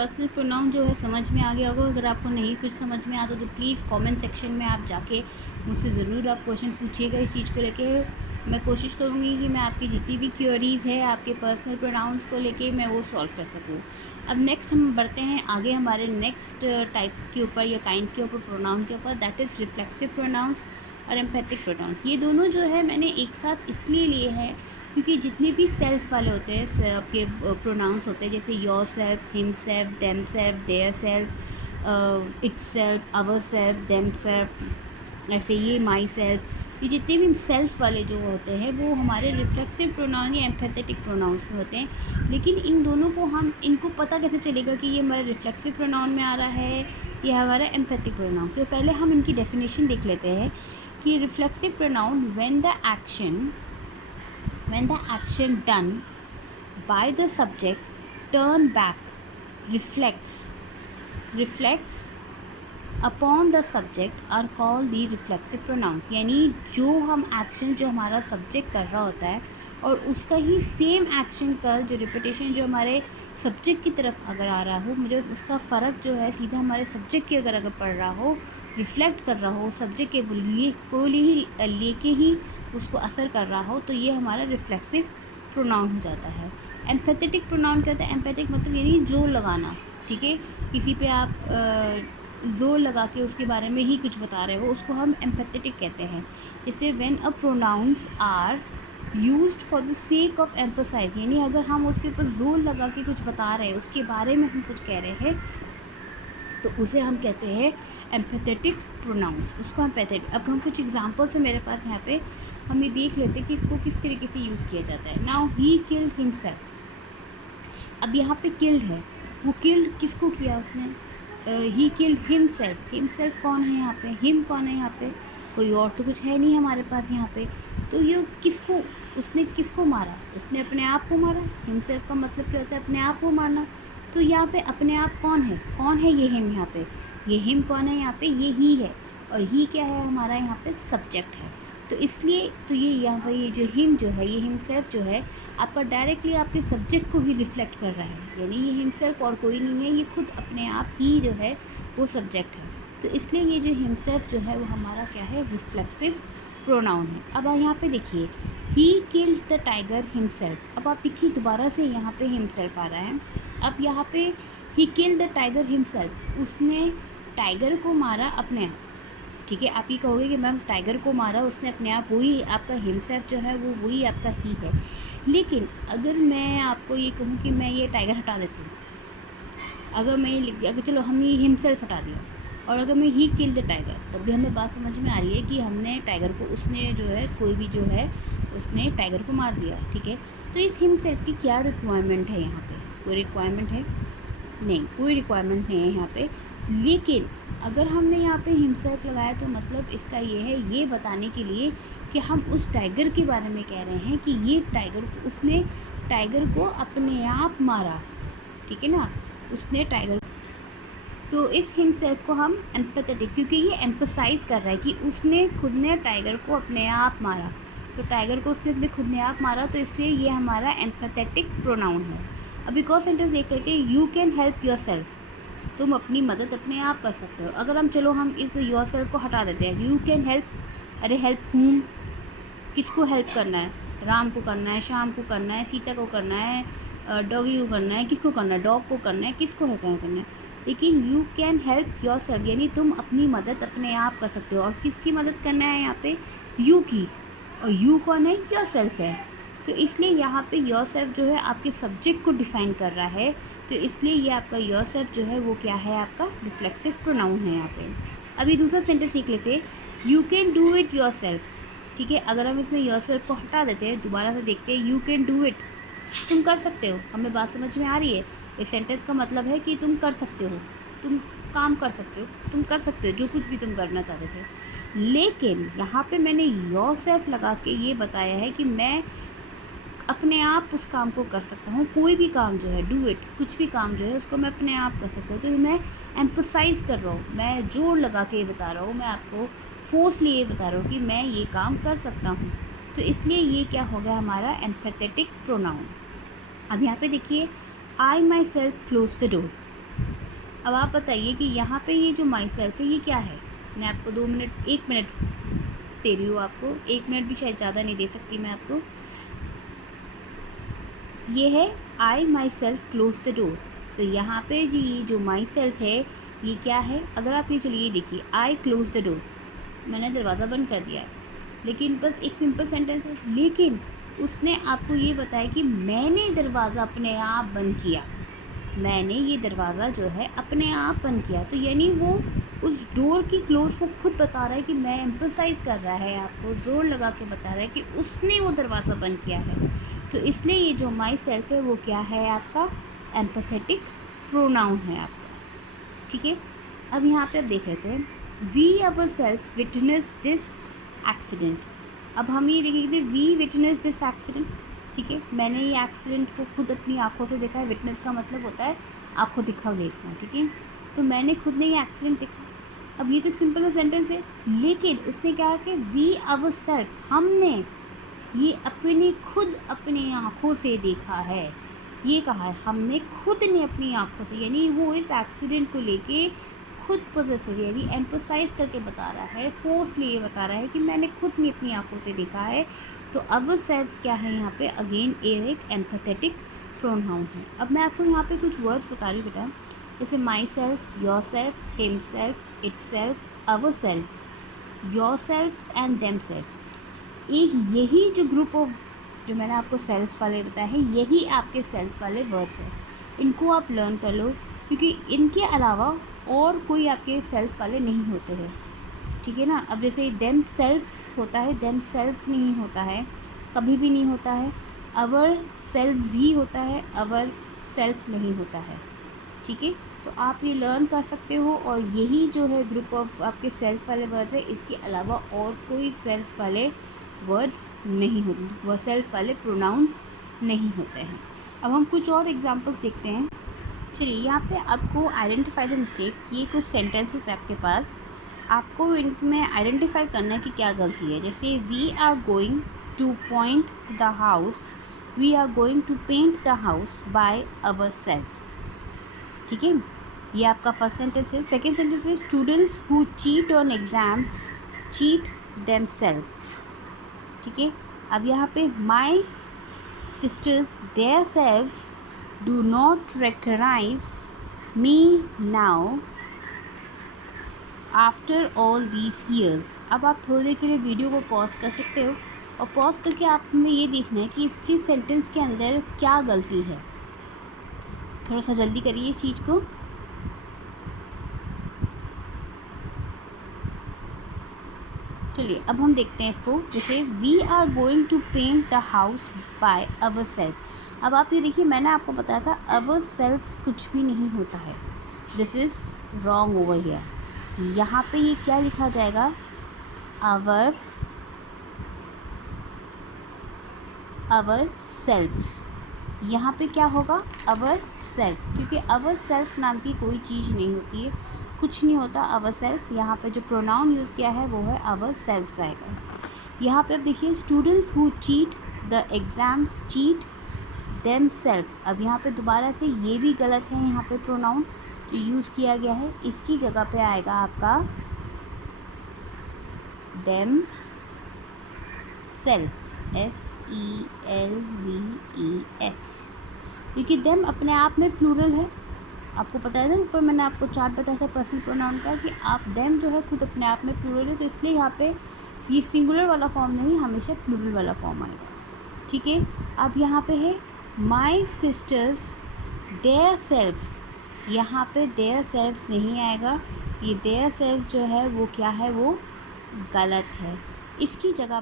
Personal pronoun जो है समझ में आ गया होगा। अगर आपको नहीं कुछ समझ में आता तो प्लीज़ कमेंट सेक्शन में आप जाके मुझसे ज़रूर आप क्वेश्चन पूछिएगा इस चीज़ को लेके। मैं कोशिश करूँगी कि मैं आपकी जितनी भी क्वेरीज़ है आपके पर्सनल प्रोनाउंस को लेके मैं वो सॉल्व कर सकूँ। अब नेक्स्ट हम बढ़ते हैं आगे हमारे नेक्स्ट टाइप के ऊपर या काइंड के ऊपर प्रोनाउन के ऊपर, दैट इज़ रिफ्लेक्सिव प्रोनाउंस और एम्पैथिक प्रोनाउंस। ये दोनों जो है मैंने एक साथ इसलिए लिए हैं क्योंकि जितने भी सेल्फ वाले होते हैं आपके प्रोनाउंस होते हैं, जैसे yourself, himself, themself, their self, itself, ourself, themself, ऐसे ये माई सेल्फ, ये जितने भी सेल्फ वाले जो होते हैं वो हमारे रिफ्लेक्सिव प्रोनाउन या एम्पैथेटिक प्रोनाउंस में होते हैं। लेकिन इन दोनों को हम इनको पता कैसे चलेगा कि ये हमारा रिफ्लेक्सिव प्रोनाउन में आ रहा है या हमारा एम्पैथिक प्रोनाउन। तो पहले हम इनकी डेफिनेशन देख लेते हैं कि reflexive pronoun when the action done by the subjects turn back reflects upon the subject are call the reflexive pronouns. यानी जो हम एक्शन जो हमारा सब्जेक्ट कर रहा होता है और उसका ही सेम एक्शन का जो रिपीटेशन जो हमारे सब्जेक्ट की तरफ अगर आ रहा हो, मुझे उसका फ़र्क जो है सीधा हमारे सब्जेक्ट के अगर पड़ रहा हो, रिफ्लेक्ट कर रहा हो, सब्जेक्ट के लिए को लेके ही उसको असर कर रहा हो, तो ये हमारा रिफ्लेक्सिव प्रोनाउन हो जाता है। एम्पैथेटिक प्रोनाउन क्या होता है? एम्पैथिक मतलब यानी जोर लगाना, ठीक है, किसी पे आप ज़ोर लगा के उसके बारे में ही कुछ बता रहे हो, उसको हम एम्पैथेटिक कहते हैं। जैसे when a pronouns are used for the sake of emphasize, यानी अगर हम उसके ऊपर ज़ोर लगा के कुछ बता रहे हैं, उसके बारे में हम कुछ कह रहे हैं, तो उसे हम कहते हैं एम्पैथेटिक प्रोनाउंस, उसको हम एम्पैथेटिक। अब हम कुछ एग्जांपल्स है मेरे पास यहाँ पे, हम ये देख लेते हैं कि इसको किस तरीके से यूज़ किया जाता है। नाउ ही किल्ड हिमसेल्फ, अब यहाँ पे किल्ड है, वो किल्ड किसको किया उसने? He killed himself. हिमसेल्फ कौन है यहाँ पे? हिम कौन है यहाँ पे? कोई और तो कुछ है नहीं हमारे पास यहाँ पे। तो ये किसको, उसने किसको मारा? उसने अपने आप को मारा। हिमसेल्फ का मतलब क्या होता है? अपने आप को मारना। तो यहाँ पे अपने आप कौन है? कौन है ये हिम यहाँ पे? ये हिम कौन है यहाँ पे? ये ही है। और ही क्या है हमारा यहाँ पे? सब्जेक्ट है। तो इसलिए तो ये यहाँ पर ये जो हिम जो है, ये हिमसेल्फ जो है आपका डायरेक्टली आपके सब्जेक्ट को ही रिफ्लेक्ट कर रहा है। यानी ये हिमसेल्फ और कोई नहीं है, ये खुद अपने आप ही जो है वो सब्जेक्ट है। तो इसलिए ये जो हिमसेल्फ जो है वो हमारा क्या है? रिफ्लेक्सिव प्रोनाउन है। अब यहाँ पे देखिए, he killed the tiger himself. अब आप देखिए दोबारा से यहाँ पे हिमसेल्फ आ रहा है। अब यहाँ पे he killed the tiger himself, उसने टाइगर को मारा अपने आप, ठीक है। आप ये कहोगे कि मैम टाइगर को मारा उसने अपने आप, वही आपका हिमसेल्फ जो है वो वही आपका ही है। लेकिन अगर मैं आपको ये कहूँ कि मैं ये टाइगर हटा देती हूँ, अगर मैं ये लिख दिया कि चलो हम ये हिमसेल्फ हटा दिया, और अगर मैं ही किल द टाइगर, तब भी हमें बात समझ में आ रही है कि हमने टाइगर को, उसने जो है कोई भी जो है उसने टाइगर को मार दिया, ठीक है। तो इस हिमसेल्फ की क्या रिक्वायरमेंट है यहाँ पे? कोई रिक्वायरमेंट है? नहीं, कोई रिक्वायरमेंट नहीं है यहाँ पे। लेकिन अगर हमने यहाँ पे हिमसेल्फ लगाया तो मतलब इसका ये है, ये बताने के लिए कि हम उस टाइगर के बारे में कह रहे हैं कि ये टाइगर, उसने टाइगर को अपने आप मारा, ठीक है ना, उसने टाइगर। तो इस हिमसेल्फ को हम एम्पैथेटिक, क्योंकि ये एम्फसाइज कर रहा है कि उसने खुद ने टाइगर को अपने आप मारा, तो टाइगर को उसने अपने खुद ने आप मारा, तो इसलिए ये हमारा एम्पैथेटिक प्रोनाउन है। अब एक और सेंटेंस देख लेते हैं, you can help your self, तुम अपनी मदद अपने आप कर सकते हो। अगर हम चलो हम इस योर सेल्फ को हटा देते हैं, यू कैन हेल्प, अरे हेल्प हूम, किसको हेल्प करना है? राम को करना है, श्याम को करना है, सीता को करना है, डॉगी को करना है, किसको करना है? डॉग को करना है, किसको हेल्प करना है? लेकिन you can help your self, यानी तुम अपनी मदद अपने आप कर सकते हो। और किसकी मदद करना है यहाँ पे? यू की। और यू कौन है? योर सेल्फ है। तो इसलिए यहाँ पे योर सेल्फ जो है आपके सब्जेक्ट को डिफ़ाइन कर रहा है, तो इसलिए ये आपका योर सेल्फ जो है वो क्या है? आपका रिफ्लेक्सिव प्रोनाउन है यहाँ पे। अभी दूसरा सेंटेंस सीख लेते हैं, you can do it your self, ठीक है। अगर हम इसमें योर सेल्फ को हटा देते हैं, दोबारा से देखते हैं, यू कैन डू इट, तुम कर सकते हो। हमें बात समझ में आ रही है? इस सेंटेंस का मतलब है कि तुम कर सकते हो, तुम काम कर सकते हो, तुम कर सकते हो जो कुछ भी तुम करना चाहते थे। लेकिन यहाँ पे मैंने योर सेल्फ लगा के ये बताया है कि मैं अपने आप उस काम को कर सकता हूँ। कोई भी काम जो है, डू इट, कुछ भी काम जो है उसको मैं अपने आप कर सकता हूँ। तो मैं एम्फसाइज़ कर रहा हूँ, मैं जोर लगा के ये बता रहा हूँ, मैं आपको फोर्सली ये बता रहा हूँ कि मैं ये काम कर सकता हूँ। तो इसलिए ये क्या हो गया हमारा? Empathetic pronoun. अब यहाँ पे देखिए, I myself close the door, अब आप बताइए कि यहाँ पे ये जो माई सेल्फ है ये क्या है। मैं आपको 2 मिनट 1 मिनट दे रही हूँ, आपको 1 मिनट भी शायद ज़्यादा नहीं दे सकती मैं आपको। ये है I myself close the door. तो यहाँ पे जी ये जो माई सेल्फ है ये क्या है, अगर आप ये चलिए देखिए, आई क्लोज द डोर, मैंने दरवाज़ा बंद कर दिया है, लेकिन बस एक सिंपल सेंटेंस है, लेकिन उसने आपको ये बताया कि मैंने दरवाज़ा अपने आप बंद किया, मैंने ये दरवाज़ा जो है अपने आप बंद किया। तो यानी वो उस डोर की क्लोज को खुद बता रहा है कि मैं एम्फसाइज़ कर रहा है, आपको ज़ोर लगा के बता रहा है कि उसने वो दरवाज़ा बंद किया है। तो इसलिए ये जो माई सेल्फ है वो क्या है आपका, एम्पैथेटिक प्रोनाउन है आपका। ठीक है, अब यहाँ पे आप देख लेते हैं, we ourself witness this accident. अब हम ये देखेंगे, वी विटनेस दिस एक्सीडेंट। ठीक है, मैंने ये एक्सीडेंट को खुद अपनी आंखों से देखा है। विटनेस का मतलब होता है आंखों दिखा देखना। ठीक है, तो मैंने खुद ने ये एक्सीडेंट देखा। अब ये तो सिंपल सेंटेंस है, लेकिन उसने क्या कि वी अवर सेल्फ, हमने ये खुद अपनी आंखों से देखा है, ये कहा है हमने खुद ने अपनी आंखों से, यानी वो इस एक्सीडेंट को लेके खुद पॉजिटिव यानी एम्फसाइज करके बता रहा है, फोर्सली ये बता रहा है कि मैंने खुद ने अपनी आंखों से देखा है। तो अवर सेल्फ्स क्या है यहाँ पे, अगेन एक एम्पैथेटिक प्रोनाउन है। अब मैं आपको यहाँ पे कुछ वर्ड्स बता रही हूँ बेटा, जैसे myself, yourself, himself, itself, ourselves, yourselves and themselves. एक यही जो ग्रुप ऑफ जो मैंने आपको सेल्फ वाले बताए हैं, यही आपके सेल्फ वाले वर्ड्स हैं। इनको आप लर्न कर लो, क्योंकि इनके अलावा और कोई आपके सेल्फ वाले नहीं होते हैं। ठीक है ना। अब जैसे देम सेल्फ्स होता है, देम सेल्फ नहीं होता है, कभी भी नहीं होता है। अवर सेल्फ्स ही होता है, अवर सेल्फ नहीं होता है। ठीक है, तो आप ये लर्न कर सकते हो, और यही जो है ग्रुप ऑफ आपके सेल्फ वाले वर्ड्स है, इसके अलावा और कोई सेल्फ वाले वर्ड्स नहीं होते, वह सेल्फ वाले प्रोनाउंस नहीं होते हैं। अब हम कुछ और एग्जांपल्स देखते हैं। चलिए, यहाँ पे आपको आइडेंटिफाई द मिस्टेक्स, ये कुछ सेंटेंसेस है आपके पास, आपको इनमें आइडेंटिफाई करना है कि क्या गलती है। जैसे we are going to point the house, we are going to paint the house by our सेल्फ्स। ठीक है, ये आपका फर्स्ट सेंटेंस है। सेकेंड सेंटेंस है, students who cheat on exams cheat themselves. ठीक है, अब यहाँ पे my sisters themselves do not recognise me now after all these years. अब आप थोड़ी देर के लिए वीडियो को पॉज कर सकते हो, और पॉज करके आप में ये देखना है कि इसकी सेंटेंस के अंदर क्या गलती है। थोड़ा सा जल्दी करिए इस चीज़ को। चलिए, अब हम देखते हैं इसको। जैसे we are going to paint the house by ourself. अब आप ये देखिए, मैंने आपको बताया था अवर सेल्फ कुछ भी नहीं होता है, this is wrong over here. यहाँ पे ये क्या लिखा जाएगा, अवर सेल्फ्स। यहाँ पे क्या होगा, अवर सेल्फ, क्योंकि अवर सेल्फ नाम की कोई चीज़ नहीं होती है, कुछ नहीं होता अवर सेल्फ। यहाँ पे जो प्रोनाउन यूज़ किया है वो है अवर सेल्फ्स आएगा। यहाँ पे अब देखिए, students who cheat the exams cheat them self. अब यहाँ पे दोबारा से ये भी गलत है, यहाँ पे प्रोनाउन जो यूज़ किया गया है, इसकी जगह पे आएगा आपका देम सेल्फ्स, SELVES, क्योंकि देम अपने आप में प्लूरल है। आपको पता है ना, ऊपर मैंने आपको चार्ट बताया था पर्सनल प्रोनाउन का कि आप देम जो है खुद अपने आप में प्लूरल है, तो इसलिए यहाँ पे ये सिंगुलर वाला फॉर्म नहीं, हमेशा प्लूरल वाला फॉर्म आएगा। ठीक है, अब यहाँ पे है माई सिस्टर्स देयर सेल्फ्स, यहाँ पे देयर सेल्फ्स नहीं आएगा, ये देयर सेल्फ्स जो है वो क्या है, वो गलत है। इसकी जगह